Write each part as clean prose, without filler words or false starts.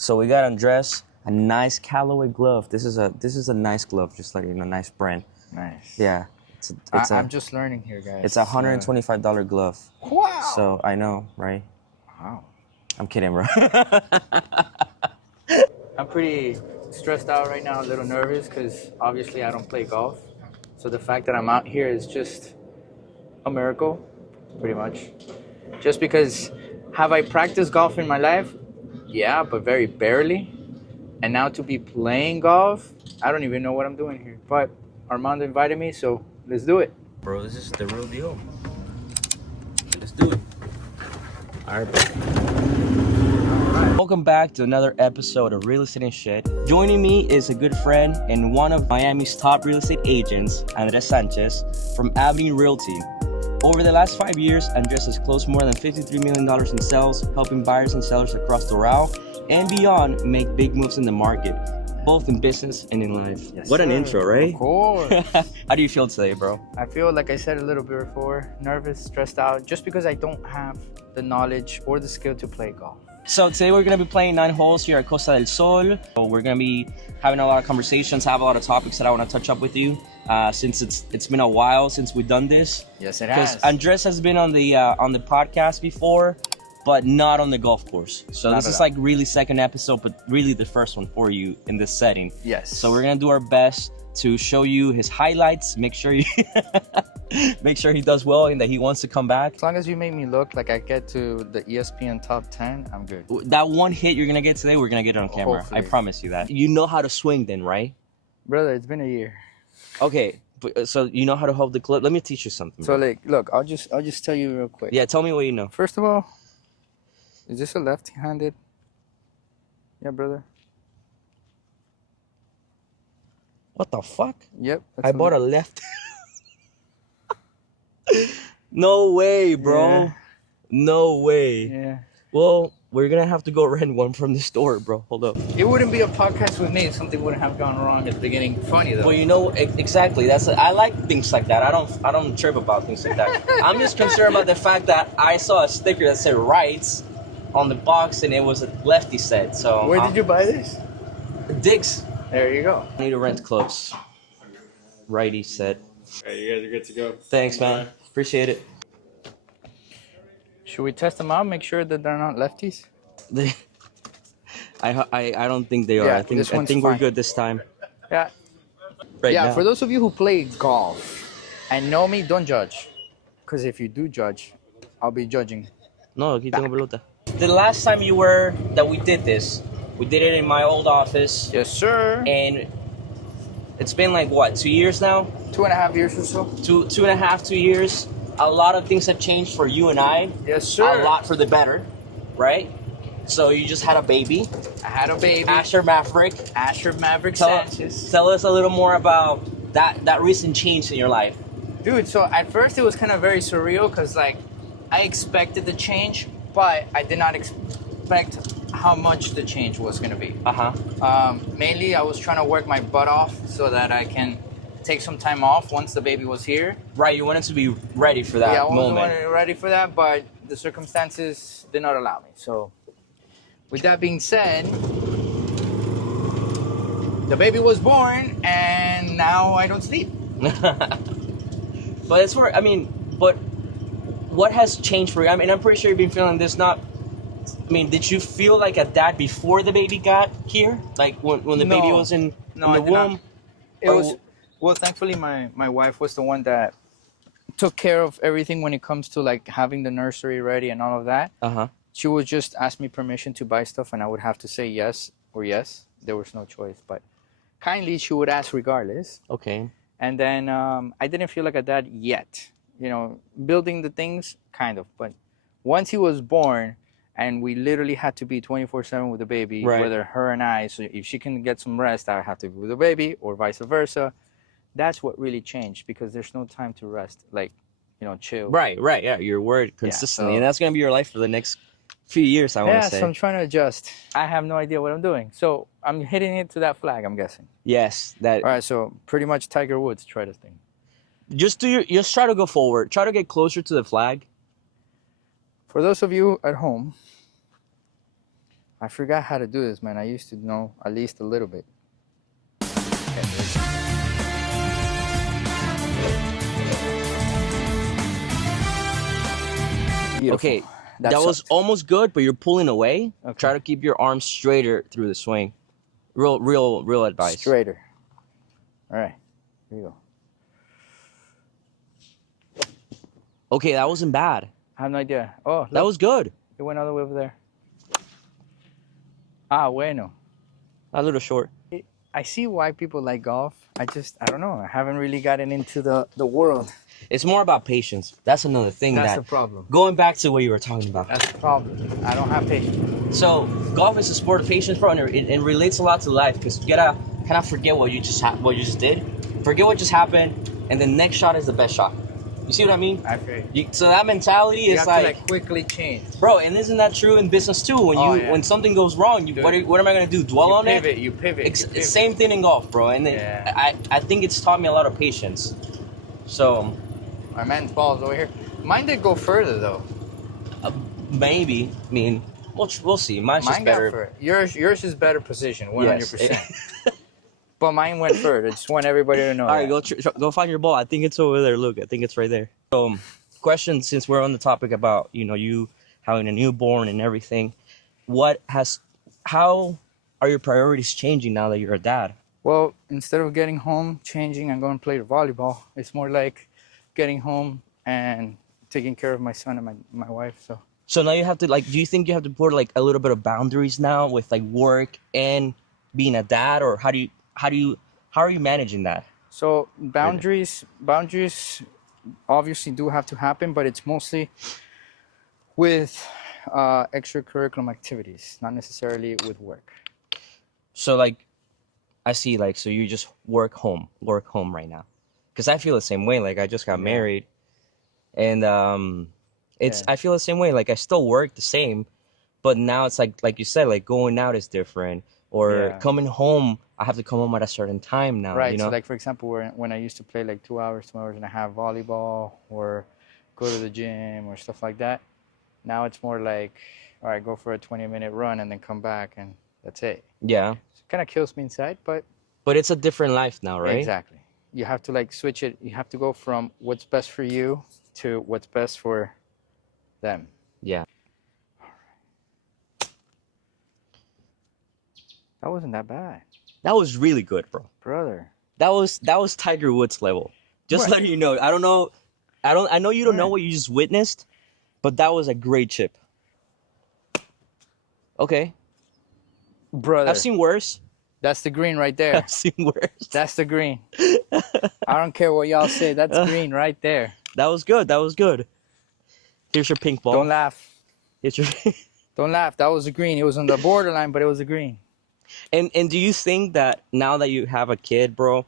So we got Andres a nice Callaway glove. This is a nice glove, just like nice brand. Nice. Yeah. I'm just learning here, guys. It's a $125 glove. Wow. So I know, right? Wow. I'm kidding, bro. I'm pretty stressed out right now, a little nervous because obviously I don't play golf. So the fact that I'm out here is just a miracle, pretty much. Just because, have I practiced golf in my life? Yeah, but very barely. And now to be playing golf, I don't even know what I'm doing here. But Armando invited me, so let's do it. Bro, this is the real deal. Let's do it. All right. Welcome back to another episode of Real Estate and Shit. Joining me is a good friend and one of Miami's top real estate agents, Andres Sanchez from Avenue Realty. Over the last 5 years, Andres has closed more than $53 million in sales, helping buyers and sellers across Doral and beyond make big moves in the market, both in business and in life. Yes, what an sir. intro, right? Of course. How do you feel today, bro? I feel, like I said a little bit before, nervous, stressed out, just because I don't have the knowledge or the skill to play golf. So today we're going to be playing 9 holes here at Costa del Sol. So we're going to be having a lot of conversations, have a lot of topics that I want to touch up with you since it's been a while since we've done this. Yes, it has. Because Andres has been on the podcast before, but not on the golf course. So this is like really second episode, but really the first one for you in this setting. Yes. So we're going to do our best to show you his highlights, make sure he does well and that he wants to come back. As long as you make me look like I get to the ESPN top 10, I'm good. That one hit you're gonna get today, we're gonna get it on camera. Hopefully. I promise you that. You know how to swing then, right? Brother, it's been a year. Okay, so you know how to hold the club. Let me teach you something. So bro. like, look, I'll just tell you real quick. Yeah, tell me what you know. First of all, is this a left-handed? Yeah, brother. What the fuck? Yep. I bought a left. No way, bro. Yeah. No way. Yeah. Well, we're gonna have to go rent one from the store, bro. Hold up. It wouldn't be a podcast with me if something wouldn't have gone wrong at the beginning. Funny though. Well, you know exactly. I like things like that. I don't trip about things like that. I'm just concerned about the fact that I saw a sticker that said rights on the box and it was a lefty set. So Where did you buy this? Digs. There you go. I need to rent clubs. Righty set. All right, you guys are good to go. Thanks, man. Appreciate it. Should we test them out? Make sure that they're not lefties. I don't think they are. Yeah, I think this one's we're fine. good this time. Yeah. Right Yeah. now. For those of you who play golf and know me, don't judge. Because if you do judge, I'll be judging. No, aquí tengo pelota. The last time that we did this, we did it in my old office. Yes, sir. And it's been like what, 2 years now? 2.5 years or so. 2 years. A lot of things have changed for you and I. Yes, sir. A lot for the better, right? So you just had a baby. I had a baby. Asher Maverick. Sanchez. Tell us a little more about that recent change in your life. Dude, so at first it was kind of very surreal because like I expected the change, but I did not expect how much the change was going to be. Mainly I was trying to work my butt off so that I can take some time off once the baby was here. Right, you wanted to be ready for that moment. I wasn't ready for that, but the circumstances did not allow me. So with that being said, the baby was born and now I don't sleep. But it's for, but what has changed for you? I mean, I'm pretty sure you've been feeling this did you feel like a dad before the baby got here? Like when the baby was in the womb? It was, well, thankfully my wife was the one that took care of everything when it comes to like having the nursery ready and all of that. She would just ask me permission to buy stuff and I would have to say yes or yes. There was no choice, but kindly she would ask regardless. Okay. And then I didn't feel like a dad yet, building the things kind of, but once he was born and we literally had to be 24/7 with the baby, right. Whether her and I, so if she can get some rest, I have to be with the baby or vice versa. That's what really changed because there's no time to rest, like, chill. Right, yeah, you're worried consistently, so, and that's going to be your life for the next few years, I want to say. So I'm trying to adjust. I have no idea what I'm doing. So I'm hitting it to that flag, I'm guessing. Yes. All right, so pretty much Tiger Woods, try this thing. Just try to go forward. Try to get closer to the flag. For those of you at home, I forgot how to do this, man. I used to know at least a little bit. Okay, beautiful. Okay, That that was sucked. almost good, but you're pulling away. Okay. Try to keep your arms straighter through the swing. Real advice. Straighter. All right, here you go. Okay, that wasn't bad. I have no idea. Oh, look, That was good. it went all the way over there. Ah, bueno. A little short. I see why people like golf. I don't know. I haven't really gotten into the world. It's more about patience. That's another thing. That's that the problem. Going back to what you were talking about. That's the problem. I don't have patience. So golf is a sport of patience, bro, and it relates a lot to life because you gotta kind of forget what you just did, forget what just happened, and the next shot is the best shot. You see what I mean? I feel So that mentality you is have like, to quickly change. bro, and isn't that true in business too? When when something goes wrong, what am I gonna do? Dwell on it? You pivot. It's same thing in golf, bro. And I think it's taught me a lot of patience. So my man's ball's over here. Mine did go further though. maybe. I mean, we'll see. Mine's just Mine better. got further. Yours is better position, 100%. Yes. But mine went further. Just want everybody to know. All right, go find your ball. I think it's over there. Look, I think it's right there. Question, since we're on the topic about you having a newborn and everything, how are your priorities changing now that you're a dad? Well, instead of getting home, changing, and going to play volleyball, it's more like getting home and taking care of my son and my wife. So now you have to do you think you have to put like a little bit of boundaries now with like work and being a dad, or how are you managing that? So boundaries obviously do have to happen, but it's mostly with extracurricular activities, not necessarily with work. So I see, so you just work home right now, because I feel the same way. Like I just got married, and I feel the same way. Like I still work the same, but now it's like you said, like going out is different, or coming home. I have to come home at a certain time now. Right. You know? So like for example, when I used to play like 2 hours and a half volleyball, or go to the gym or stuff like that, now it's more like, all right, go for a 20-minute run and then come back and that's it. Yeah. It kind of kills me inside, but it's a different life now, right? Exactly. You have to switch it. You have to go from what's best for you to what's best for them. Yeah. That wasn't that bad. That was really good, bro. Brother. That was Tiger Woods level. Just letting you know. I know you don't know what you just witnessed, but that was a great chip. Okay. Brother. I've seen worse. That's the green right there. I've seen worse. That's the green. I don't care what y'all say. That's green right there. That was good. Here's your pink ball. Don't laugh. Here's your Don't laugh. That was a green. It was on the borderline, but it was a green. And do you think that now that you have a kid, bro,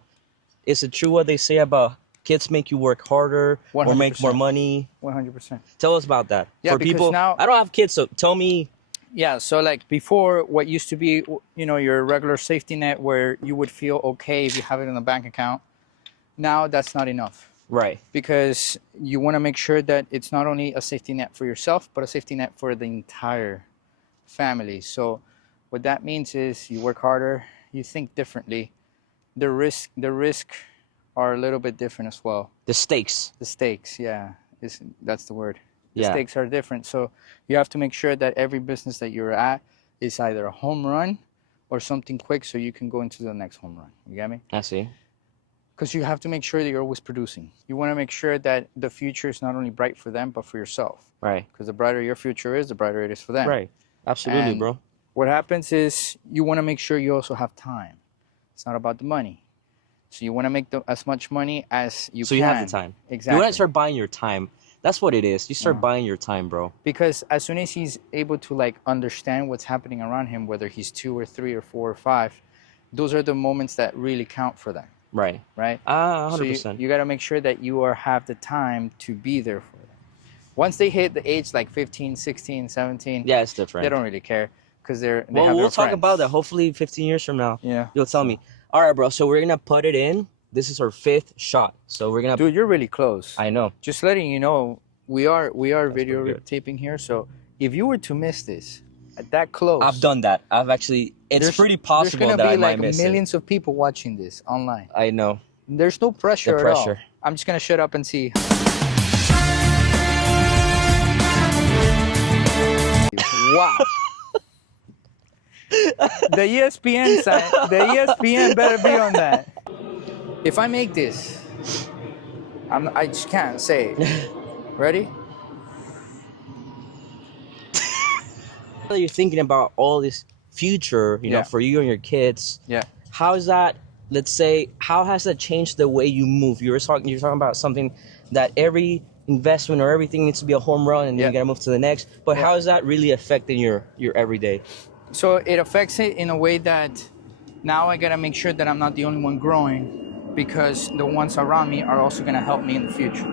is it true what they say about kids make you work harder 100%. or make more money? 100%. Tell us about that. Yeah, for because people, now I don't have kids, so tell me. Yeah, so like before, what used to be, your regular safety net where you would feel okay if you have it in a bank account, now that's not enough. Right. Because you want to make sure that it's not only a safety net for yourself, but a safety net for the entire family. So what that means is you work harder, you think differently. The risk are a little bit different as well. The stakes. The stakes, yeah, that's the word. The Yeah. stakes are different. So you have to make sure that every business that you're at is either a home run or something quick so you can go into the next home run. You get me? I see. Because you have to make sure that you're always producing. You want to make sure that the future is not only bright for them, but for yourself. Right. Because the brighter your future is, the brighter it is for them. Right. Absolutely, And bro. what happens is you want to make sure you also have time. It's not about the money. So you want to make as much money as you can. So you have the time. Exactly. You want to start buying your time. That's what it is. You start buying your time, bro. Because as soon as he's able to understand what's happening around him, whether he's 2 or 3 or 4 or 5, those are the moments that really count for them. Right. Right? 100%. So you got to make sure that you have the time to be there for them. Once they hit the age like 15, 16, 17, yeah, it's different. they don't really care because they well, have we'll their talk friends. about that hopefully 15 years from now. Yeah. You'll tell me. All right, bro. So we're going to put it in. This is our 5th shot. So we're going to... Dude, you're really close. I know. Just letting you know, we are video taping here. So if you were to miss this, that close. I've done that. I've actually. It's pretty possible there's that gonna I be might like miss millions of people watching this online. it. I know. There's no pressure, The at all. pressure. I'm just gonna shut up and see. Wow. The ESPN side, the ESPN better be on that. If I make this, I just can't say it. Ready? You're thinking about all this future, you know, Yeah. for you and your kids. Yeah. How is that? Let's say, how has that changed the way you move? You're talking about something that every investment or everything needs to be a home run, and then you gotta move to the next. But how is that really affecting your everyday? So it affects it in a way that now I gotta make sure that I'm not the only one growing, because the ones around me are also gonna help me in the future.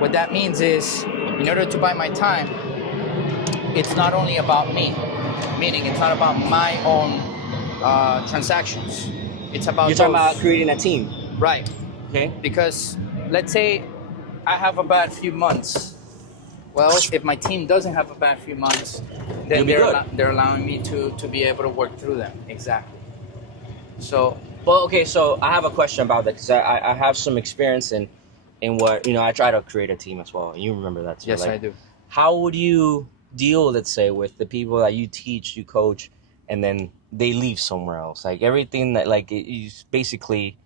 What that means is, in order to buy my time, it's not only about me, meaning it's not about my own transactions. It's about You're talking about creating a team, right? okay? Because let's say I have a bad few months. Well, if my team doesn't have a bad few months, then they're allowing me to be able to work through them. Exactly. So, well, okay. So I have a question about that, because I have some experience in what, you know, I try to create a team as well. And you remember that too. yes, like, I do. How would you deal, let's say, with the people that you teach, you coach, and then they leave somewhere else? Like everything that, like, basically,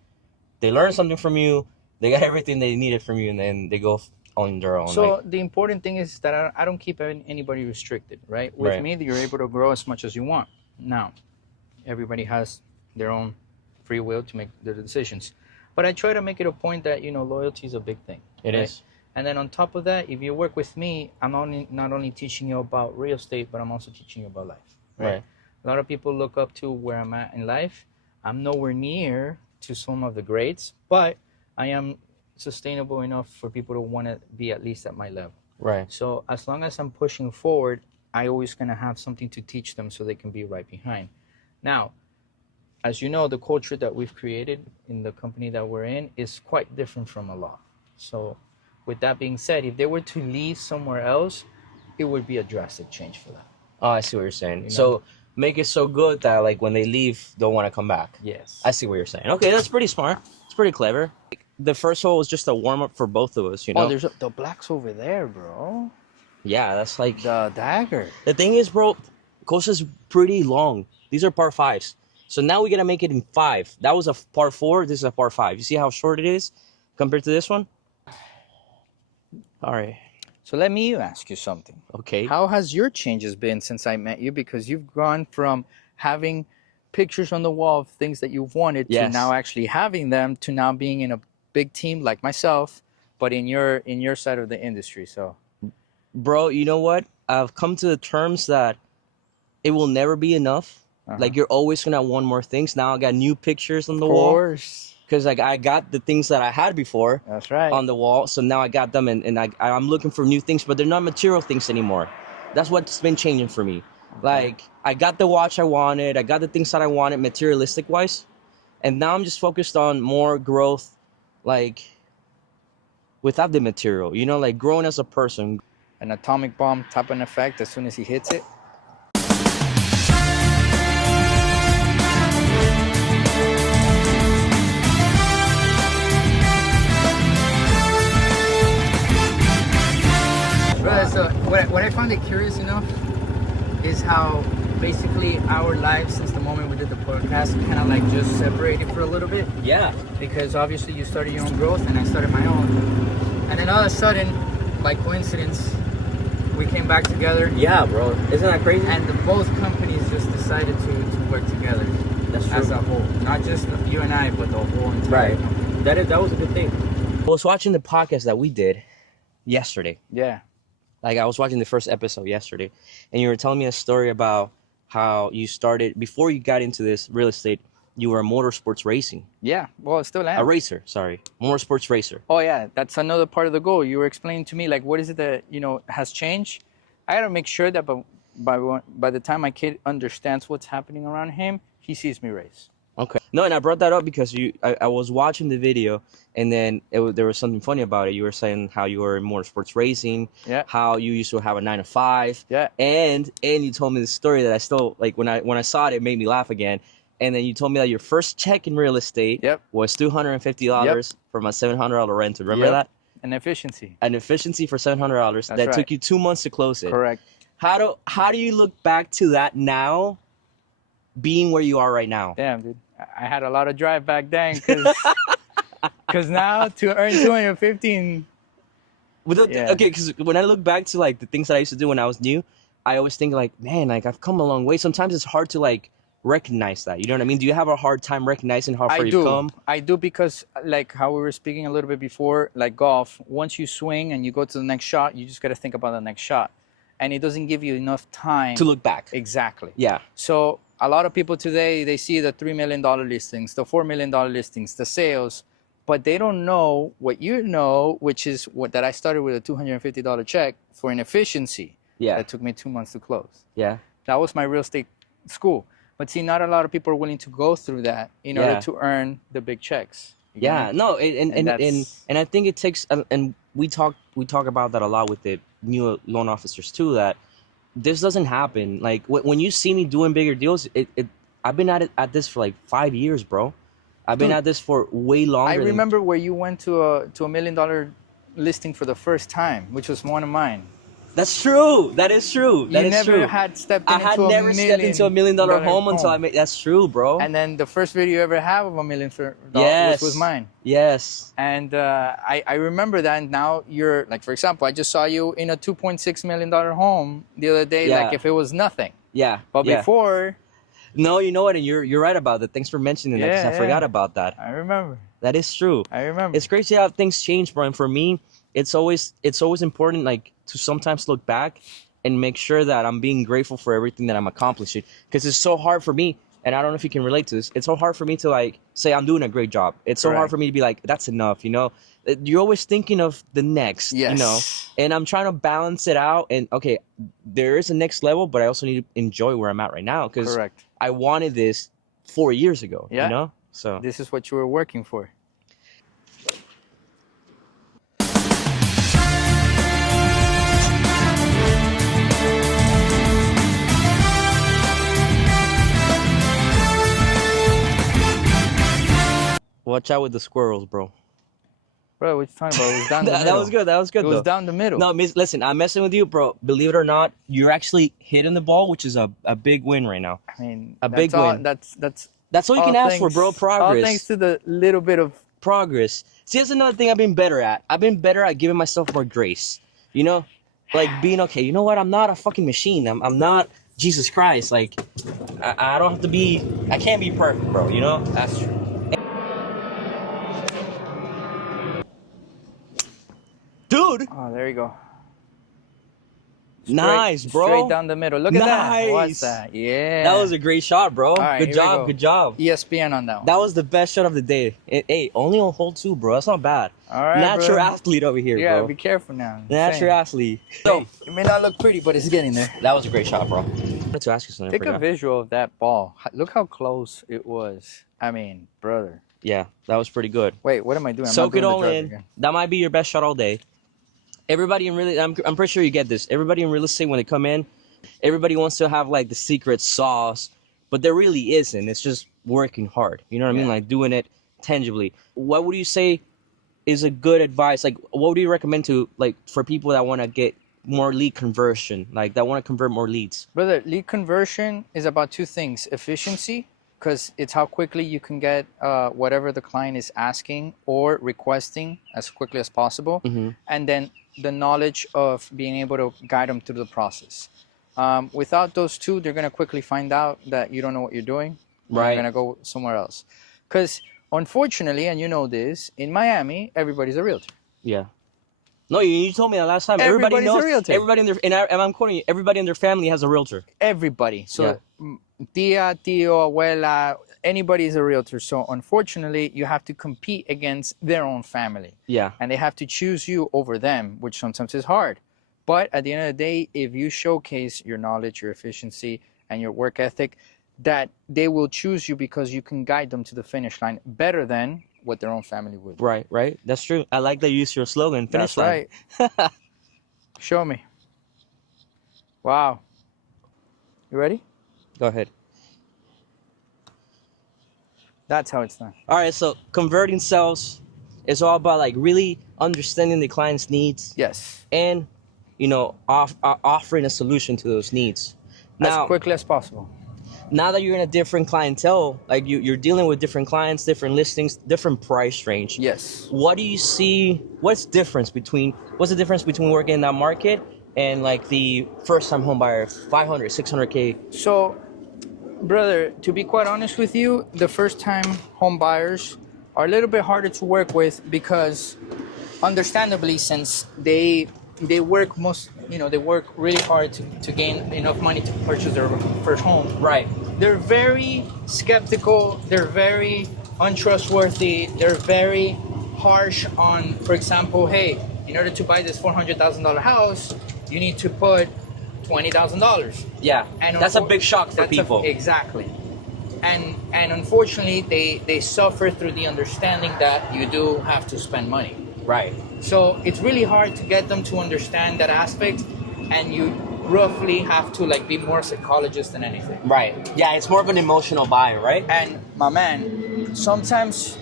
they learn something from you, they got everything they needed from you, and then they go on their own. So like, the important thing is that I don't keep anybody restricted, right? With me, you're able to grow as much as you want. Now, everybody has their own free will to make their decisions. But I try to make it a point that, you know, loyalty is a big thing. It is. And then on top of that, if you work with me, I'm not only teaching you about real estate, but I'm also teaching you about life. Right. A lot of people look up to where I'm at in life. I'm nowhere near to some of the greats, but I am sustainable enough for people to want to be at least at my level. Right. So as long as I'm pushing forward, I always going to have something to teach them so they can be right behind. Now, as you know, the culture that we've created in the company that we're in is quite different from a lot. So with that being said, if they were to leave somewhere else, it would be a drastic change for them. Oh, I see what you're saying. You know? So make it so good that, like, when they leave, they'll want to come back. Yes. I see what you're saying. Okay, that's pretty smart. It's pretty clever. The first hole was just a warm up for both of us, you know. Oh, there's the black's over there, bro. Yeah, that's like The dagger. the thing is, bro. Course is pretty long. These are par fives. So now we gotta make it in 5. That was a par 4. This is a par 5. You see how short it is compared to this one? All right. So let me ask you something. Okay. How has your changes been since I met you? Because you've gone from having pictures on the wall of things that you've wanted to now actually having them, to now being in a big team like myself, but in your side of the industry. So, bro, you know what? I've come to the terms that it will never be enough. Like, you're always gonna want more things. Now I got new pictures on the wall. Of course. Because, like, I got the things that I had before. That's right. On the wall. So now I got them, and I'm looking for new things, but they're not material things anymore. That's what's been changing for me. Okay. Like, I got the watch I wanted. I got the things that I wanted materialistic-wise. And now I'm just focused on more growth, like, without the material. You know, like, growing as a person. An atomic bomb type of effect as soon as he hits it. So what I found it curious enough is how basically our lives since the moment we did the podcast kind of like just separated for a little bit. Yeah. Because obviously you started your own growth and I started my own. And then all of a sudden, by coincidence, we came back together. Yeah, bro. Isn't that crazy? And both companies just decided to work together. That's true. As a whole. Not just you and I, but the whole entire company. That was a good thing. I was watching the podcast that we did yesterday. Yeah. Like, I was watching the first episode yesterday, and you were telling me a story about how you started, before you got into this real estate, you were a motorsports racing. Yeah, well, still am. A racer, sorry. Motorsports racer. Oh, yeah, that's another part of the goal. You were explaining to me, like, what is it that, you know, has changed? I got to make sure that by the time my kid understands what's happening around him, he sees me race. Okay. No, and I brought that up because I was watching the video, and then there was something funny about it. You were saying how you were in motorsports racing, Yeah. how you used to have a 9 to 5, Yeah. and you told me the story that I still like when I saw it, it made me laugh again. And then you told me that your first check in real estate Yep. was $250 from a $700 rental. Remember Yep. that? An efficiency. An efficiency for $700 That's that right. took you 2 months to close it. Correct. How do you look back to that now, being where you are right now? Damn, dude. I had a lot of drive back then because now to earn 215. Yeah. Okay, because when I look back to like the things that I used to do when I was new, I always think like, man, like I've come a long way. Sometimes it's hard to like recognize that. You know what I mean? Do you have a hard time recognizing how far you've come? I do because like how we were speaking a little bit before, like golf, once you swing and you go to the next shot, you just got to think about the next shot. And it doesn't give you enough time To look back. Exactly. Yeah. So a lot of people today, they see the $3 million listings, the $4 million listings, the sales, but they don't know what you know, which is what that I started with a $250 check for an efficiency. Yeah. That took me 2 months to close. Yeah. That was my real estate school. But see, not a lot of people are willing to go through that in order to earn the big checks. You get Yeah. me? No, and that's- I think it takes and we talk about that a lot with the new loan officers too, that this doesn't happen. Like when you see me doing bigger deals, I've been at this for like 5 years, bro. I've been Dude, at this for way longer. I remember where you went to a $1 million listing for the first time, which was one of mine. That's true. That is true. That is true. You never had stepped I into had a never stepped into $1 million home until I made. That's true, bro. And then the first video you ever have of $1 million Yes. was mine. Yes. And I remember that. And now you're like, for example, I just saw you in a $2.6 million home the other day, Yeah. like if it was nothing. Yeah. But yeah. before, No, you know what? And you're right about that. Thanks for mentioning that, because I forgot about that. I remember. That is true. I remember. It's crazy how things change, bro. And for me, it's always important, like, to sometimes look back and make sure that I'm being grateful for everything that I'm accomplishing. Because it's so hard for me, and I don't know if you can relate to this. It's so hard for me to like say I'm doing a great job. It's so hard Correct. for me to be like, that's enough, you know. You're always thinking of the next, you know. Yes. And I'm trying to balance it out. And okay, there is a next level, but I also need to enjoy where I'm at right now, because Correct. I wanted this 4 years ago. Yeah. You know. So This is what you were working for. watch out with the squirrels, bro. Bro, what you talking about? It was down the That middle. was good. That was good. It was though. down the middle. No, listen, I'm messing with you, bro. Believe it or not, you're actually hitting the ball, which is a big win right now. I mean, A that's big all, win. That's all you can ask for, bro. All Progress. thanks to the little bit of Progress. See, that's another thing I've been better at. I've been better at giving myself more grace. You know, like being okay. You know what? I'm not a fucking machine. I'm not Jesus Christ. Like, I don't have to be. I can't be perfect, bro. You know. That's true. Dude. Oh, there you go. Nice, bro. Straight down the middle. Look at that. What's Nice. that? Yeah. That was a great shot, bro. right, Good here we job. go. Good job. ESPN on that one. That was the best shot of the day. Hey, only on hole 2, bro. That's not bad. All right, Natural bro. athlete over here, Yeah, bro. be careful now. Natural athlete. So, it may not look pretty, but it's getting there. That was a great shot, bro. I wanted to ask you something. I Take a forgot. visual of that ball. Look how close it was. I mean, brother. Yeah, that was pretty good. Wait, what am I doing? I'm Soak not it doing the all drive in. again. That might be your best shot all day. Everybody in real, I'm pretty sure you get this. Everybody in real estate, when they come in, everybody wants to have like the secret sauce, but there really isn't. It's just working hard. You know what I mean? Yeah. Like doing it tangibly. What would you say is a good advice? Like, what would you recommend to like for people that want to get more lead conversion, like that want to convert more leads? Brother, lead conversion is about two things. Efficiency, because it's how quickly you can get whatever the client is asking or requesting as quickly as possible. Mm-hmm. And then the knowledge of being able to guide them through the process. Without those two, they're going to quickly find out that you don't know what you're doing. Right. They're going to go somewhere else. Because unfortunately, and you know this, in Miami, everybody's a realtor. Yeah. No, you told me that last time. Everybody's Everybody knows. a realtor. Everybody in their and I'm quoting you. Everybody in their family has a realtor. Everybody. So, tia, tío, abuela, anybody is a realtor. So, unfortunately, you have to compete against their own family. Yeah. And they have to choose you over them, which sometimes is hard. But at the end of the day, if you showcase your knowledge, your efficiency, and your work ethic, that they will choose you because you can guide them to the finish line better than what their own family would. Right, right. That's true. I like that you use your slogan, finish That's line. right. Show me. Wow. You ready? Go ahead. That's how it's done. All right, so converting sales is all about like really understanding the client's needs Yes. and, offering a solution to those needs. As Now, quickly as possible. now that you're in a different clientele, like you're dealing with different clients, different listings, different price range. Yes. What do you see? What's the difference between working in that market and like the first-time home buyer, 500, 600K? So, brother, to be quite honest with you, the first-time home buyers are a little bit harder to work with because, understandably, since they work they work really hard to gain enough money to purchase their first home. Right. They're very skeptical. They're very untrustworthy. They're very harsh on, for example, hey, in order to buy this $400,000 house, you need to put $20,000. Yeah. And that's a big shock for people. Exactly. And unfortunately, they suffer through the understanding that you do have to spend money. Right. So it's really hard to get them to understand that aspect, and you roughly have to like be more psychologist than anything. Right. Yeah, it's more of an emotional buy, right? And my man, sometimes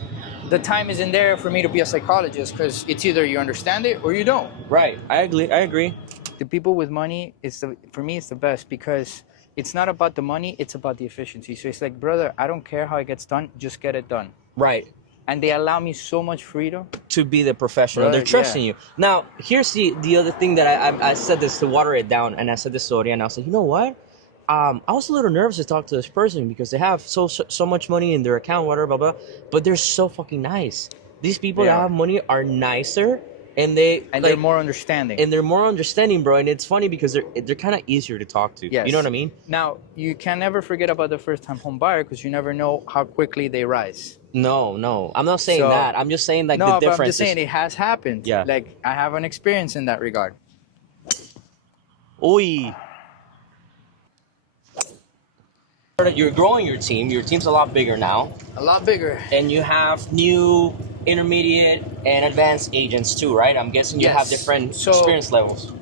the time isn't there for me to be a psychologist because it's either you understand it or you don't. Right. I agree. The people with money for me it's the best because it's not about the money, it's about the efficiency. So it's like, brother, I don't care how it gets done, just get it done. Right. And they allow me so much freedom To be the professional. Brother, They're trusting you. Now, here's the other thing that I said this to water it down, and I said this to Oriana. I was like, you know what? I was a little nervous to talk to this person because they have so much money in their account, whatever, blah, blah, but they're so fucking nice. These people that have money are nicer, and they're more understanding. And they're more understanding, bro. And it's funny because they're kind of easier to talk to. Yes. You know what I mean? Now, you can never forget about the first-time home buyer because you never know how quickly they rise. No. I'm not saying that. I'm just saying like no, the but difference. I'm just saying it has happened. Yeah. Like, I have an experience in that regard. Oi. You're growing your team. Your team's a lot bigger now. A lot bigger. And you have new, intermediate, and advanced agents too, right? I'm guessing you have different experience levels.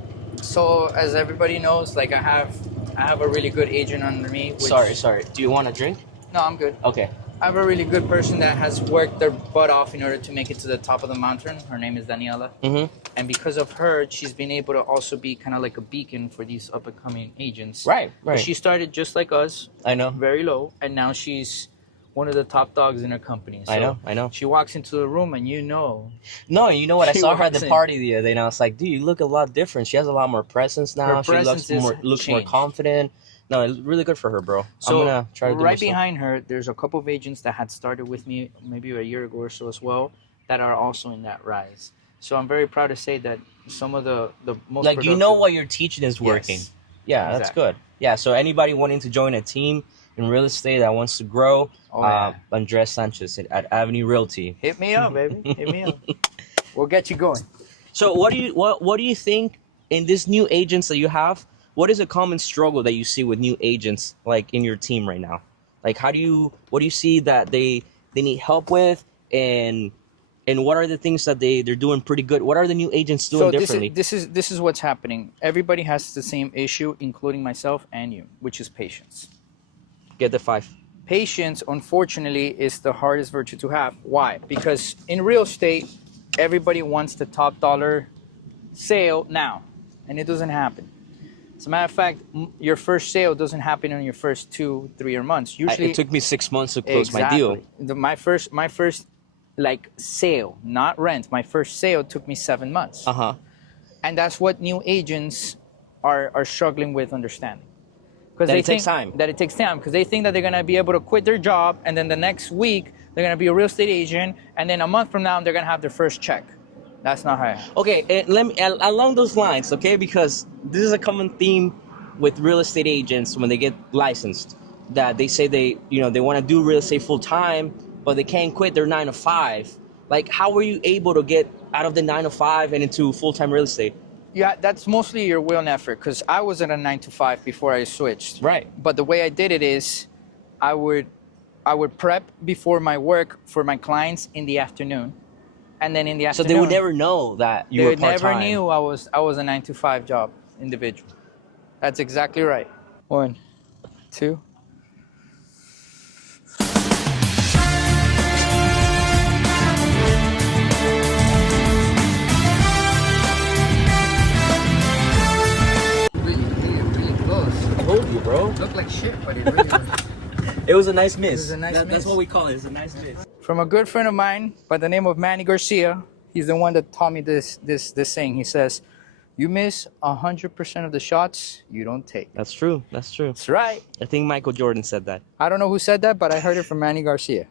So, as everybody knows, like I have a really good agent under me. Sorry. Do you want a drink? No, I'm good. Okay. I have a really good person that has worked their butt off in order to make it to the top of the mountain. Her name is Daniela. Mm-hmm. And because of her, she's been able to also be kind of like a beacon for these up-and-coming agents. Right. She started just like us. I know. Very low. And now she's one of the top dogs in her company. So I know. She walks into the room and you know. No, you know what? I saw her at walks the in. party the other day, and I was like, dude, you look a lot different. She has a lot more presence now. Her She presence looks more changed. confident. No, it's really good for her, bro. So I'm gonna try to do right myself. behind her, there's a couple of agents that had started with me maybe a year ago or so as well that are also in that rise. So I'm very proud to say that some of the most like you know what you're teaching is working. Yes. Yeah, that's Exactly. good. Yeah, so anybody wanting to join a team in real estate that wants to grow, Andres Sanchez at Avenue Realty. Hit me up, baby. Hit me up. We'll get you going. So what do you think in these new agents that you have? What is a common struggle that you see with new agents like in your team right now? Like what do you see that they need help with, and what are the things that they're doing pretty good? What are the new agents doing differently? This is what's happening. Everybody has the same issue, including myself and you, which is patience. Get the 5. Patience, unfortunately, is the hardest virtue to have. Why? Because in real estate, everybody wants the top dollar sale now, and it doesn't happen. As a matter of fact, your first sale doesn't happen in your first 2-3 months. Usually, it took me 6 months to close my deal. My first like sale, not rent. My first sale took me 7 months. And that's what new agents are struggling with understanding. Because it takes time. That it takes time because they think that they're gonna be able to quit their job, and then the next week they're gonna be a real estate agent, and then a month from now they're gonna have their first check. That's not how. Okay, and let me along those lines, okay, because this is a common theme with real estate agents when they get licensed, that they say they want to do real estate full time, but they can't quit their 9 to 5. Like, how were you able to get out of the 9 to 5 and into full time real estate? Yeah, that's mostly your will and effort because I was at a 9 to 5 before I switched. Right. But the way I did it is I would prep before my work for my clients in the afternoon, and then in the So afternoon they would never know that you they were part-time. never knew I was a 9 to 5 job individual. That's exactly right. 1, 2. Really close. I told you, bro. Looked like shit, but it really was. It was a nice miss. It was a nice That's miss. what we call it. It's a nice miss. From a good friend of mine by the name of Manny Garcia. He's the one that taught me this saying. He says, "You miss 100% of the shots you don't take." That's true. That's true. That's right. I think Michael Jordan said that. I don't know who said that, but I heard it from Manny Garcia.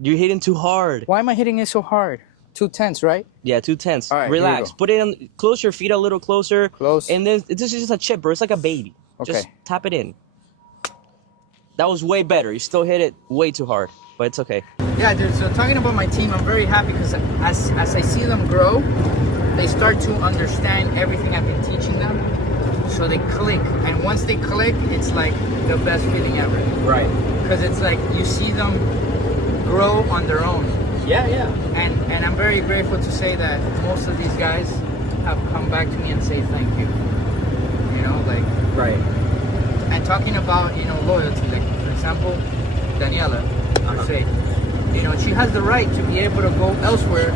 You're hitting too hard. Why am I hitting it so hard? 2 tenths, right? Yeah, 2 tenths. All right, here we Relax. go. Put it in. Close your feet a little closer. Close. And then this is just a chip, bro. It's like a baby. Okay. Just tap it in. That was way better. You still hit it way too hard, but it's okay. Yeah, dude. So talking about my team, I'm very happy because as I see them grow, they start to understand everything I've been teaching them. So they click, and once they click, it's like the best feeling ever. Right. Because it's like you see them grow on their own. Yeah, yeah. And I'm very grateful to say that most of these guys have come back to me and say thank you. You know, like. Right. And talking about, you know, loyalty, like for example, Daniela, per se, you know, she has the right to be able to go elsewhere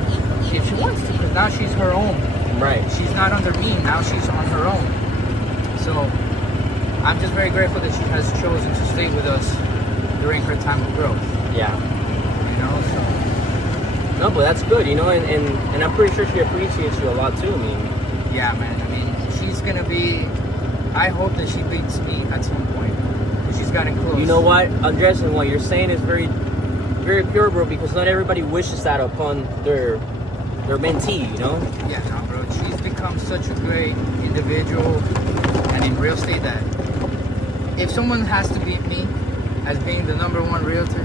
if she wants to, because now she's her own. Right. She's not under me, now she's on her own. So I'm just very grateful that she has chosen to stay with us during her time of growth. Yeah. You know, so. No, but that's good, you know, and I'm pretty sure she appreciates you a lot too. I mean, Yeah, man. I mean, she's gonna be. I hope that she beats me at some point. She's gotten close. you know what, Andres, and what you're saying is very, very pure, bro. Because not everybody wishes that upon their mentee, you know. Yeah, no, bro. She's become such a great individual, and in real estate, that if someone has to beat me as being the #1 realtor,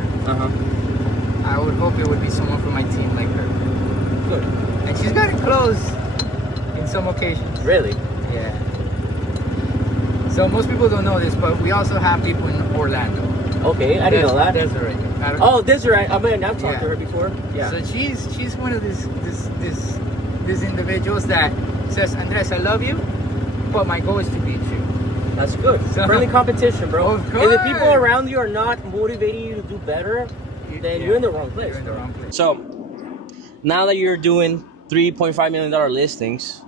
I would hope it would be someone from my team like her. Good. And she's gotten close in some occasions. Really? Yeah. So most people don't know this, but we also have people in Orlando. Okay, I didn't know that. Desiree. Oh, Desiree. I mean, I've talked Yeah. to her before. Yeah. So she's one of these individuals that says, Andres, I love you, but my goal is to beat you. That's good. So- Friendly competition, bro. Of If the course. people around you are not motivating you to do better, then you're in the wrong place. You're in the wrong place. So, now that you're doing $3.5 million listings,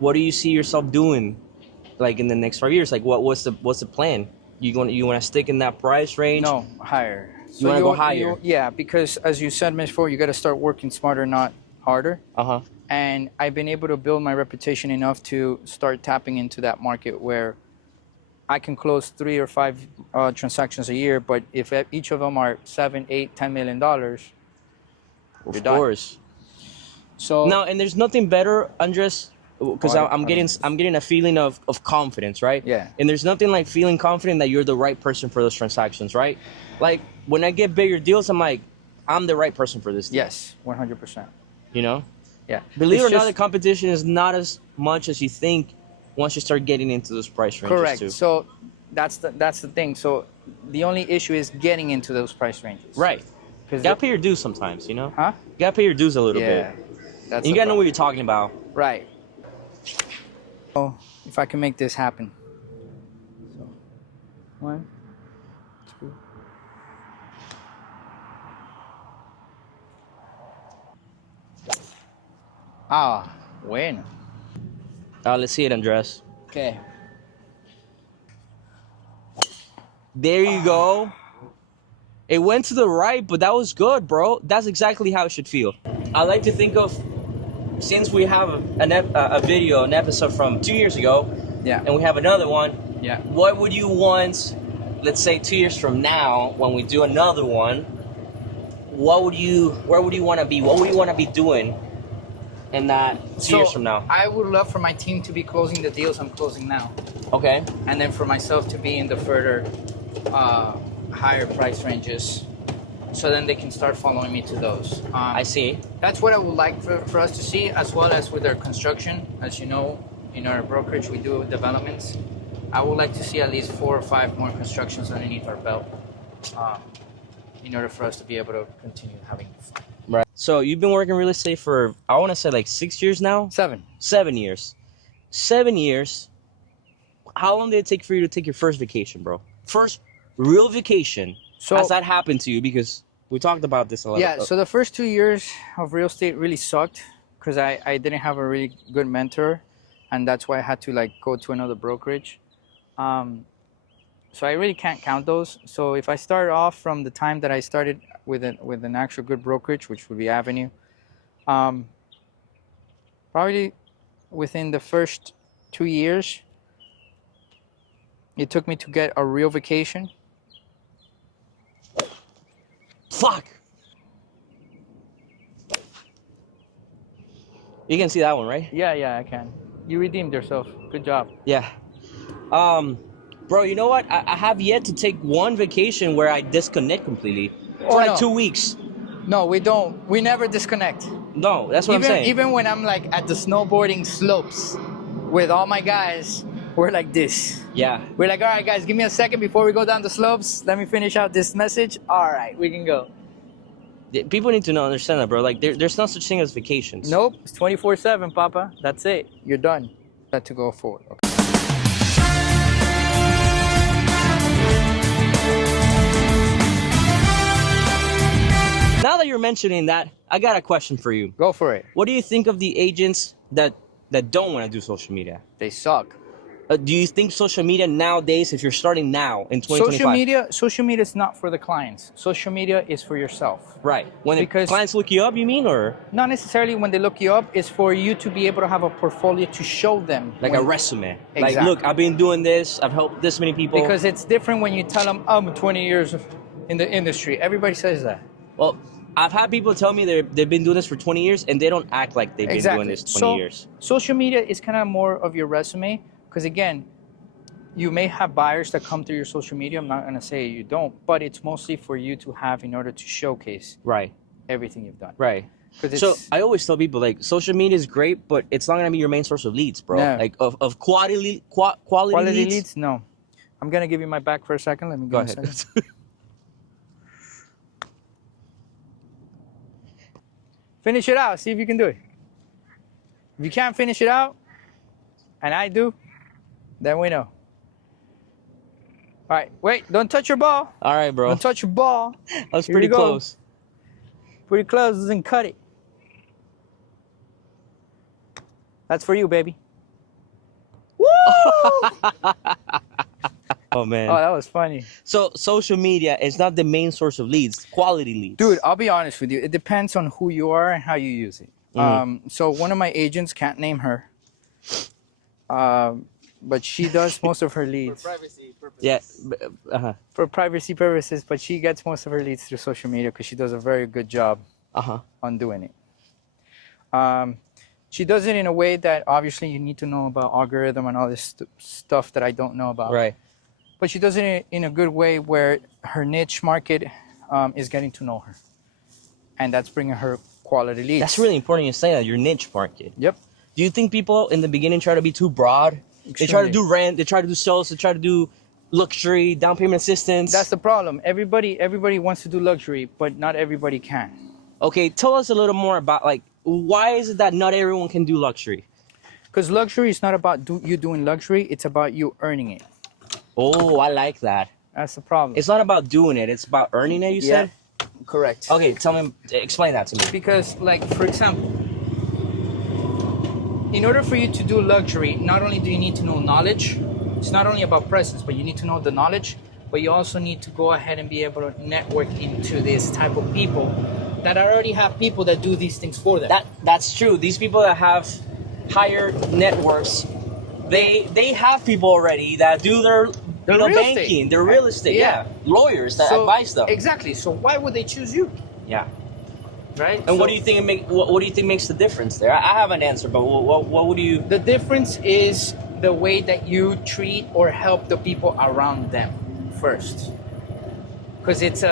what do you see yourself doing, like in the next 5 years? Like, what's the plan? You want to stick in that price range? No, higher. You wanna go higher? Yeah, because as you said before, you got to start working smarter, not harder. And I've been able to build my reputation enough to start tapping into that market where I can close 3 or 5 transactions a year, but if each of them are $7, $8, $10 million, Of course. so No, and there's nothing better, Andres, because I'm getting a feeling of confidence, right? Yeah. And there's nothing like feeling confident that you're the right person for those transactions, right? Like when I get bigger deals, I'm like, I'm the right person for this deal. yes, 100%. You know? Yeah. Believe it It's or not, just- the competition is not as much as you think once you start getting into those price ranges Correct. too. So that's the thing. So the only issue is getting into those price ranges. Right. Because Gotta pay your dues sometimes, you know? huh? Gotta pay your dues a little Yeah. bit. That's And you the gotta know what problem. you're talking about. Right. Oh, if I can make this happen. So, 1, 2. Ah, bueno. Let's see it, Andres. Okay. There you go. It went to the right, but that was good, bro. That's exactly how it should feel. I like to think of, since we have a video, an episode from 2 years ago, Yeah. and we have another one, Yeah. what would you want, let's say 2 years from now, when we do another one, where would you want to be? What would you want to be doing in that 2 years from now? I would love for my team to be closing the deals I'm closing now, Okay. and then for myself to be in the further higher price ranges, so then they can start following me to those. I see. That's what I would like for us to see, as well as with our construction. As you know, in our brokerage, we do developments. I would like to see at least 4 or 5 more constructions underneath our belt, in order for us to be able to continue having fun. Right. So you've been working real estate for, I want to say like 6 years now? 7. 7 years. 7 years. How long did it take for you to take your first vacation, bro? First real vacation. So has that happened to you? Because we talked about this a lot. Yeah, so the first 2 years of real estate really sucked because I didn't have a really good mentor, and that's why I had to like go to another brokerage. So I really can't count those. So if I start off from the time that I started with an actual good brokerage, which would be Avenue, probably within the first 2 years, it took me to get a real vacation. Fuck. You can see that one, right? Yeah, I can. You redeemed yourself. Good job. Yeah. Bro, you know what? I have yet to take one vacation where I disconnect completely for like 2 weeks. No, we don't. We never disconnect. No, that's what I'm saying. Even when I'm like at the snowboarding slopes with all my guys, we're like this. Yeah. We're like, all right, guys, give me a second before we go down the slopes. Let me finish out this message. All right, we can go. People need to understand that, bro. Like, there's no such thing as vacations. Nope, it's 24/7, Papa. That's it. You're done. Got to go forward. Okay. Now that you're mentioning that, I got a question for you. Go for it. What do you think of the agents that don't want to do social media? They suck. Do you think social media nowadays, if you're starting now in 2025? Social media is not for the clients. Social media is for yourself. Right. When the clients look you up, you mean, or? Not necessarily when they look you up. It's for you to be able to have a portfolio to show them. Like a resume. Exactly. Like, look, I've been doing this. I've helped this many people. Because it's different when you tell them, I'm 20 years in the industry. Everybody says that. Well, I've had people tell me they've been doing this for 20 years, and they don't act like they've been doing this 20 years. Social media is kind of more of your resume. Because again, you may have buyers that come through your social media. I'm not going to say you don't, but it's mostly for you to have in order to showcase everything you've done. Right. So I always tell people, like, social media is great, but it's not going to be your main source of leads, bro. No. Like, of quality leads. No. I'm going to give you my back for a second. Let me go ahead. A second. Finish it out. See if you can do it. If you can't finish it out, and I do, then we know. All right, wait, don't touch your ball. All right, bro. Don't touch your ball. That was pretty close. Pretty close, doesn't cut it. That's for you, baby. Woo! Oh, man. Oh, that was funny. So social media is not the main source of leads, quality leads. Dude, I'll be honest with you. It depends on who you are and how you use it. So one of my agents, can't name her, but she does most of her leads. For privacy purposes. Yeah. For privacy purposes, but she gets most of her leads through social media because she does a very good job on doing it. She does it in a way that obviously you need to know about algorithm and all this stuff that I don't know about. Right. But she does it in a good way where her niche market is getting to know her. And that's bringing her quality leads. That's really important you say that, your niche market. Yep. Do you think people in the beginning try to be too broad? Extremely. They try to do rent, they try to do sales, they try to do luxury, down payment assistance. That's the problem. Everybody wants to do luxury, but not everybody can. Okay, tell us a little more about, like, why is it that not everyone can do luxury? Because luxury is not about you doing luxury, it's about you earning it. Oh, I like that. That's the problem. It's not about doing it, it's about earning it, you said? Correct. Okay, explain that to me. Because, like, for example, in order for you to do luxury, not only do you need to know knowledge, it's not only about presence, but you need to know the knowledge, but you also need to go ahead and be able to network into this type of people that already have people that do these things for them. That's true. These people that have higher networks, they have people already that do their banking, their real estate, lawyers that advise them. Exactly. So why would they choose you? Yeah. Right. And what do you think what do you think makes the difference there? I have an answer, but what would you? The difference is the way that you treat or help the people around them first, because it's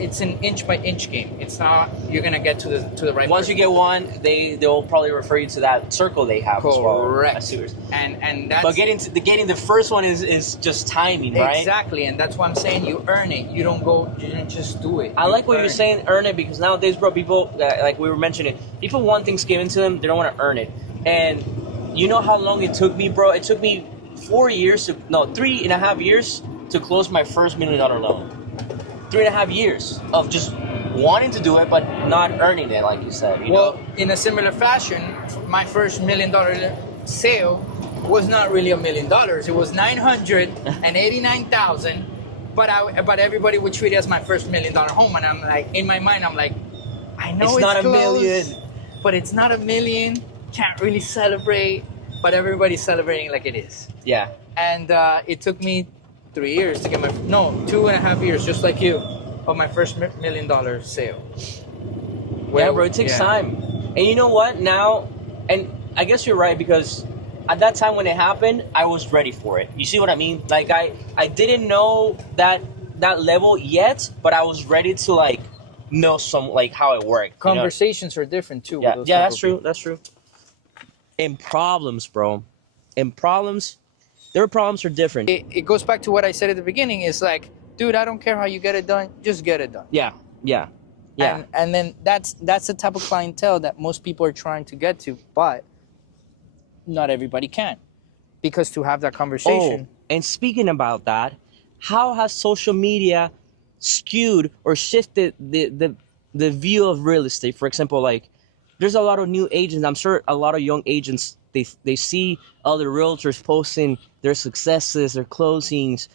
it's an inch by inch game. It's not you're gonna get to the right. Once person. you get one, they'll probably refer you to that circle they have as well. Correct. I see what you're saying. And that's But getting the first one is just timing, right? exactly, and that's why I'm saying you earn it. You don't just do it. I like what you're earn saying, earn it, because nowadays, bro, people, like we were mentioning, people want things given to them, they don't want to earn it. And you know how long it took me, bro? It took me 3.5 years to close my first $1 million loan. 3.5 years of just wanting to do it, but not earning it, like you said. You know? In a similar fashion, my first $1 million sale was not really $1 million. It was $989,000. But everybody would treat it as my first $1 million home, and I'm like, in my mind, I'm like, I know it's not close, $1 million, but it's not $1 million. Can't really celebrate, but everybody's celebrating like it is. Yeah. And it took me 3 years to get 2.5 years, just like you, of my first $1 million sale. Yeah, bro, it takes time. And you know what? Now, and I guess you're right, because at that time when it happened, I was ready for it. You see what I mean? Like, I didn't know that level yet, but I was ready to, like, know some, like, how it worked. Conversations are different, too. Yeah, with those yeah, type that's of true. people. That's true. In problems, bro. In problems, their problems are different. It goes back to what I said at the beginning. It's like, dude, I don't care how you get it done. Just get it done. Yeah, yeah, yeah. And then that's the type of clientele that most people are trying to get to, but not everybody can. Because to have that conversation. Oh, and speaking about that, how has social media skewed or shifted the view of real estate? For example, like, there's a lot of new agents. I'm sure a lot of young agents, they see other realtors posting their successes, their closings,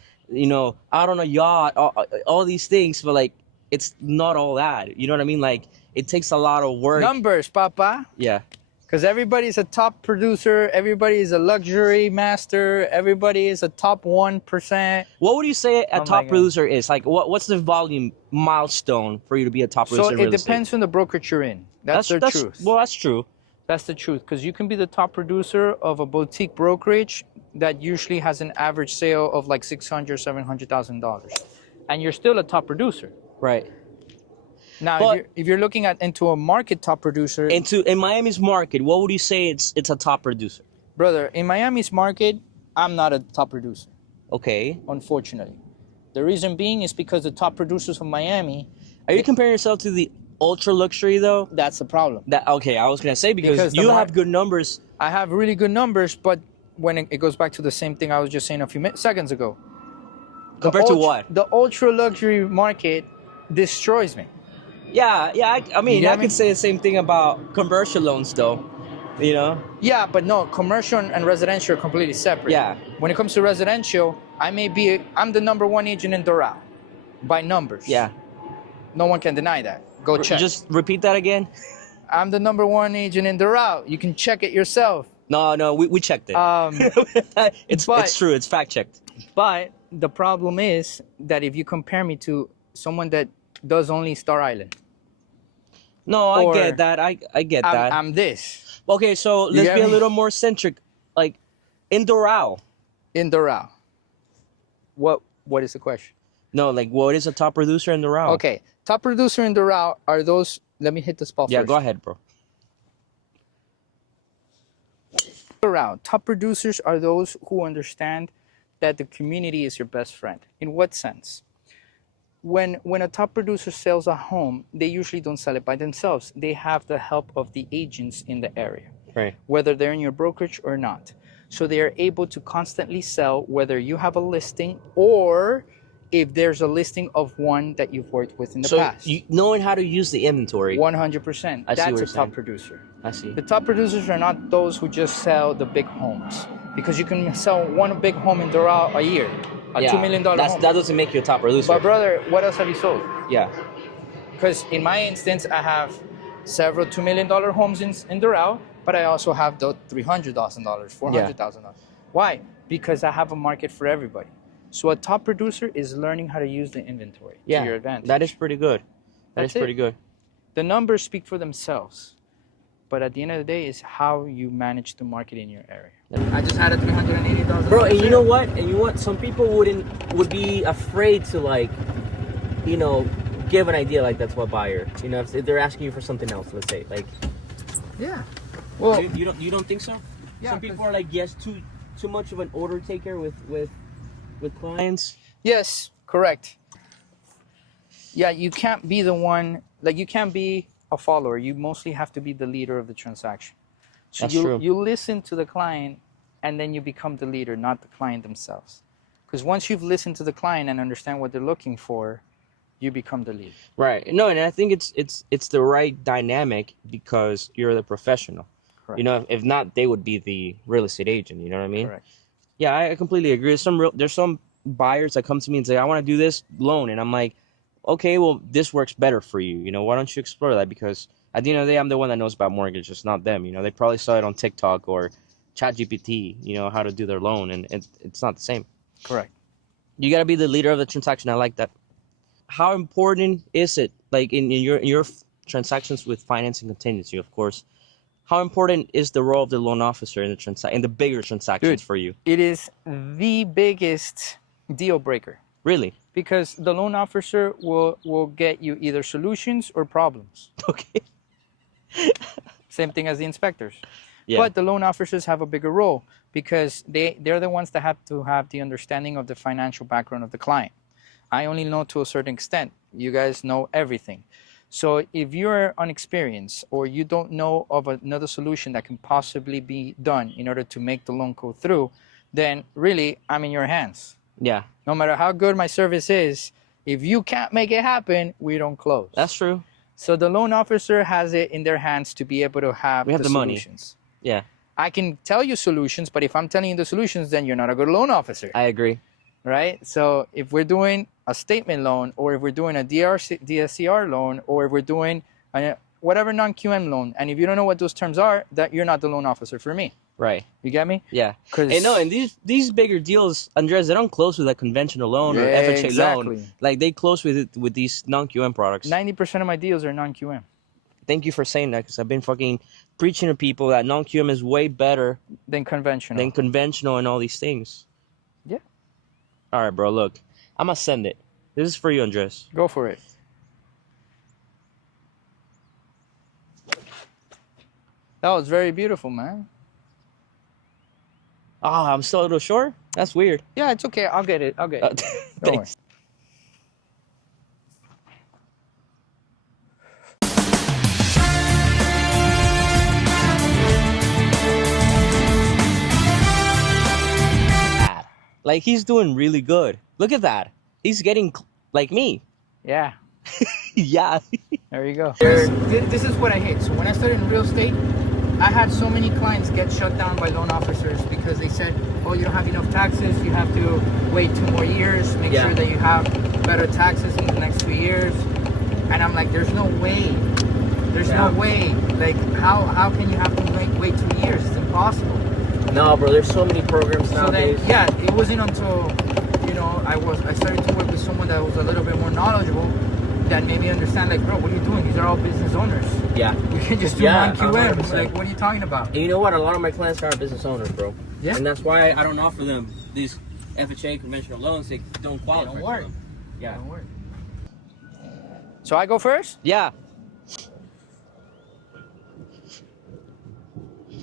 out on a yacht, all these things, but like, it's not all that. You know what I mean? Like, it takes a lot of work. Numbers, papa. Yeah. Because everybody's a top producer, everybody is a luxury master, everybody is a top 1%. What would you say a top producer is? Like, what's the volume milestone for you to be a top producer in real estate? So it depends on the brokerage you're in. That's the truth. Well, that's true. That's the truth. Because you can be the top producer of a boutique brokerage that usually has an average sale of like $600,000, $700,000. And you're still a top producer. Right. Now, if you're looking into a market top producer, in Miami's market, what would you say it's a top producer? Brother, in Miami's market, I'm not a top producer. Okay. Unfortunately, the reason being is because the top producers of Miami. Are you comparing yourself to the ultra luxury though? That's the problem. Okay, I was gonna say because you have good numbers. I have really good numbers, but when it goes back to the same thing I was just saying a few seconds ago. Compared to what? The ultra luxury market destroys me. Yeah. I mean, I could say the same thing about commercial loans, though. Yeah, but no, commercial and residential are completely separate. Yeah. When it comes to residential, I'm the #1 agent in Doral, by numbers. Yeah. No one can deny that. Go check. Just repeat that again. I'm the #1 agent in Doral. You can check it yourself. No, we checked it. It's true. It's fact checked. But the problem is that if you compare me to someone that does only Star Island. No, I get that. I get that. I'm this. Okay, so let's be a little more centric. Like, in Doral. In Doral. What is the question? No, like, what is a top producer in Doral? Okay, top producer in Doral are those. Let me hit the spot first. Yeah, go ahead, bro. Doral, top producers are those who understand that the community is your best friend. In what sense? When a top producer sells a home, they usually don't sell it by themselves. They have the help of the agents in the area, right? Whether they're in your brokerage or not. So they are able to constantly sell whether you have a listing or if there's a listing of one that you've worked with in the past. So knowing how to use the inventory. 100%. That's a top producer. I see. The top producers are not those who just sell the big homes. Because you can sell one big home in Doral a year. $2 million home. That doesn't make you a top producer. But brother, what else have you sold? Yeah. Because in my instance, I have several $2 million homes in Doral, but I also have the $300,000, $400,000. Why? Because I have a market for everybody. So a top producer is learning how to use the inventory to your advantage. That is pretty good. That's pretty good. The numbers speak for themselves. But at the end of the day, it's how you manage the market in your area. I just had a $380,000. Bro, and you know what? Some people would be afraid to, like, give an idea, like that's what buyer. You know, if they're asking you for something else, let's say, like. Yeah. Well, You don't think so? Yeah, Some people are like, yes, too much of an order taker with clients. yes, correct. Yeah, you can't be the one, like you can't be a follower. You mostly have to be the leader of the transaction. So That's true. you listen to the client and then you become the leader, not the client themselves. Because once you've listened to the client and understand what they're looking for, you become the leader. Right. No, and I think it's the right dynamic because you're the professional. Correct. You know, if not, they would be the real estate agent. You know what I mean? Correct. Yeah, I completely agree. There's some buyers that come to me and say, I want to do this loan, and I'm like, okay, well, this works better for you. You know, why don't you explore that? Because at the end of the day, I'm the one that knows about mortgages, not them. You know, they probably saw it on TikTok or ChatGPT. You know how to do their loan, and it's not the same. Correct. You got to be the leader of the transaction. I like that. How important is it, like in your transactions with financing contingency, of course? How important is the role of the loan officer in the bigger transactions for you? It is the biggest deal breaker Really? because the loan officer will get you either solutions or problems. Okay. Same thing as the inspectors. Yeah. But the loan officers have a bigger role because they're the ones that have to have the understanding of the financial background of the client. I only know to a certain extent. You guys know everything. So if you're unexperienced or you don't know of another solution that can possibly be done in order to make the loan go through, then really I'm in your hands. Yeah. No matter how good my service is, if you can't make it happen, we don't close. That's true. So the loan officer has it in their hands to be able to have the solutions. Money. Yeah. I can tell you solutions, but if I'm telling you the solutions, then you're not a good loan officer. I agree. Right? So if we're doing a statement loan, or if we're doing a DSCR loan, or if we're doing whatever non-QM loan, and if you don't know what those terms are, that you're not the loan officer for me. Right. You get me? Yeah. And these bigger deals, Andres, they don't close with a conventional loan or FHA loan. Like they close with these non-QM products. 90% of my deals are non-QM. Thank you for saying that, because I've been fucking preaching to people that non-QM is way better than conventional and all these things. Yeah. All right, bro. Look, I'm gonna send it. This is for you, Andres. Go for it. That was very beautiful, man. I'm still a little short? That's weird. Yeah, it's okay. I'll get it. Thanks. Like, he's doing really good. Look at that. He's getting like me. Yeah. Yeah. There you go. This is what I hate. So when I started in real estate, I had so many clients get shut down by loan officers because they said, oh, you don't have enough taxes. You have to wait 2 more years. Make sure that you have better taxes in the next 2 years. And I'm like, there's no way. There's no way. Like, how can you have to wait 2 years? It's impossible. No, bro, there's so many programs nowadays. So then, it wasn't until, I started to work with someone that was a little bit more knowledgeable that made me understand, like, bro, what are you doing? These are all business owners. Yeah. You can just do non-QM. Like, what are you talking about? And you know what? A lot of my clients are business owners, bro. Yeah. And that's why I don't offer them these FHA conventional loans. They don't qualify. They don't work. For them. Yeah. They don't work. So I go first? Yeah.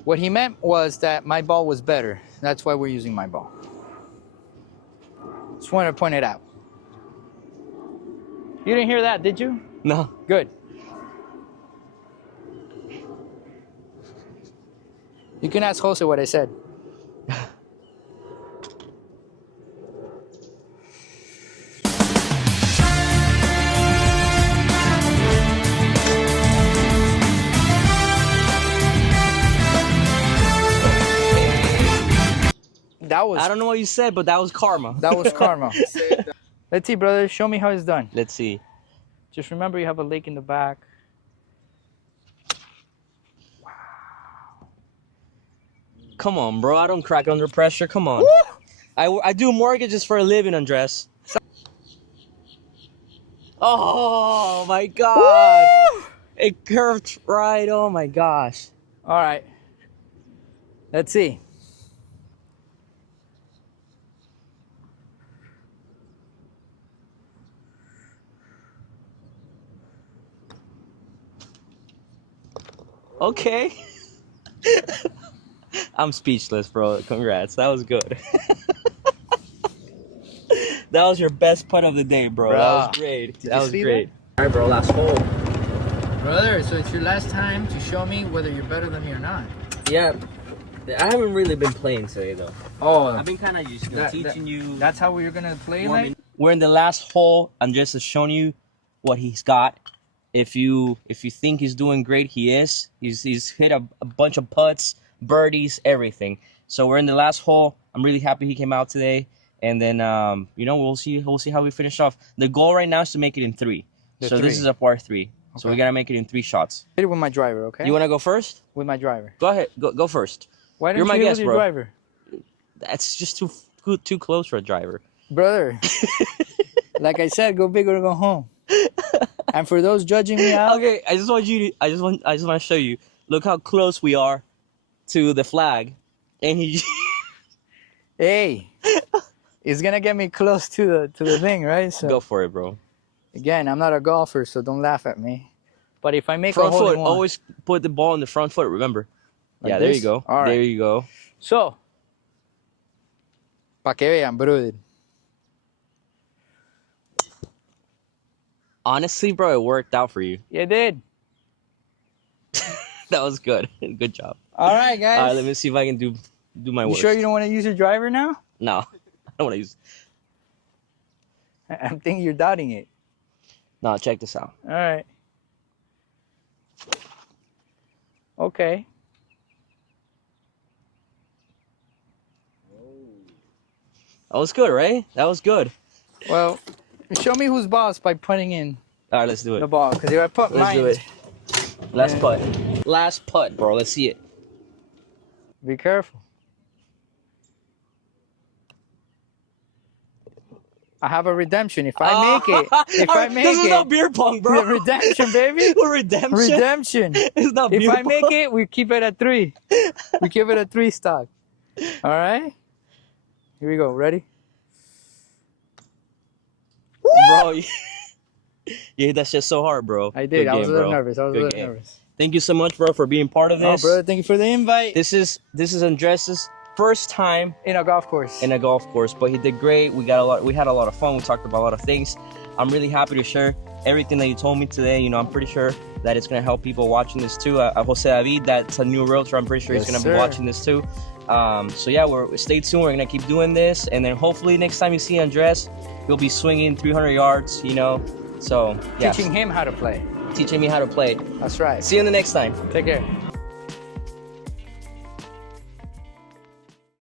What he meant was that my ball was better. That's why we're using my ball. Just wanted to point it out. You didn't hear that, did you? No. Good. You can ask Jose what I said. I don't know what you said, but that was karma. That was karma. Let's see, brother. Show me how it's done. Let's see. Just remember you have a lake in the back. Wow. Come on, bro. I don't crack under pressure. Come on. I do mortgages for a living, Andres. Oh, my God. Woo! It curved right. Oh, my gosh. All right. Let's see. Okay. I'm speechless, bro. Congrats. That was good. That was your best putt of the day, bro. That was great. Did That you was see great. All right, bro. Last hole. Brother, so it's your last time to show me whether you're better than me or not. Yeah. I haven't really been playing today, though. Oh, I've been kind of used to teaching you. That's how we're gonna play, like? We're in the last hole. Andres has shown you what he's got. If you think he's doing great, he is. He's hit a bunch of putts, birdies, everything. So we're in the last hole. I'm really happy he came out today. And then we'll see how we finish off. The goal right now is to make it in 3. This is a par 3. Okay. So we gotta make it in 3 shots. Hit it with my driver, okay? You wanna go first? With my driver. Go ahead. Go first. Why don't You're my you hit guest, with your bro. driver? That's just too close for a driver. Brother, like I said, go big or go home. And for those judging me out, okay, I just want to show you. Look how close we are to the flag, and he. Hey, it's gonna get me close to the thing, right? So go for it, bro. again, I'm not a golfer, so don't laugh at me. But if I make front a hole foot, in one, always put the ball in the front foot. Remember? Like yeah, this? there you go. All right. There you go. So, pa que vean, brother. Honestly, bro, it worked out for you. You did. That was good. Good job. All right, guys. All right, let me see if I can do my worst. You sure you don't want to use your driver now? No, I don't want to use. I'm thinking you're doubting it. No, check this out. All right. Okay. That was good, right? That was good. Well, show me who's boss by putting in All right, let's do the it. ball. Because if I put Let's mine, do it. Last putt. Last putt, bro. Let's see it. be careful. I have a redemption. If I make it, this is not beer pong, bro. Redemption, baby. Redemption. Redemption. It's not If beer I pong. make it, we keep it at 3. We keep it at 3 stock. All right. Here we go. Ready? Bro, you hit that shit so hard, bro. I did. Good I was game, a little bro. nervous. Good game. Thank you so much, bro, for being part of Oh, this. brother, thank you for the invite. This is Andres' first time In a golf course. in a golf course, but he did great. We had a lot of fun. We talked about a lot of things. I'm really happy to share everything that you told me today. I'm pretty sure that it's gonna help people watching this too. Jose David, that's a new realtor. I'm pretty sure he's gonna be watching this too. So yeah, stay tuned. We're gonna keep doing this, and then hopefully next time you see Andres, he'll be swinging 300 yards. So yeah, Teaching him how to play. teaching me how to play. That's right. See you in the next time. Take care.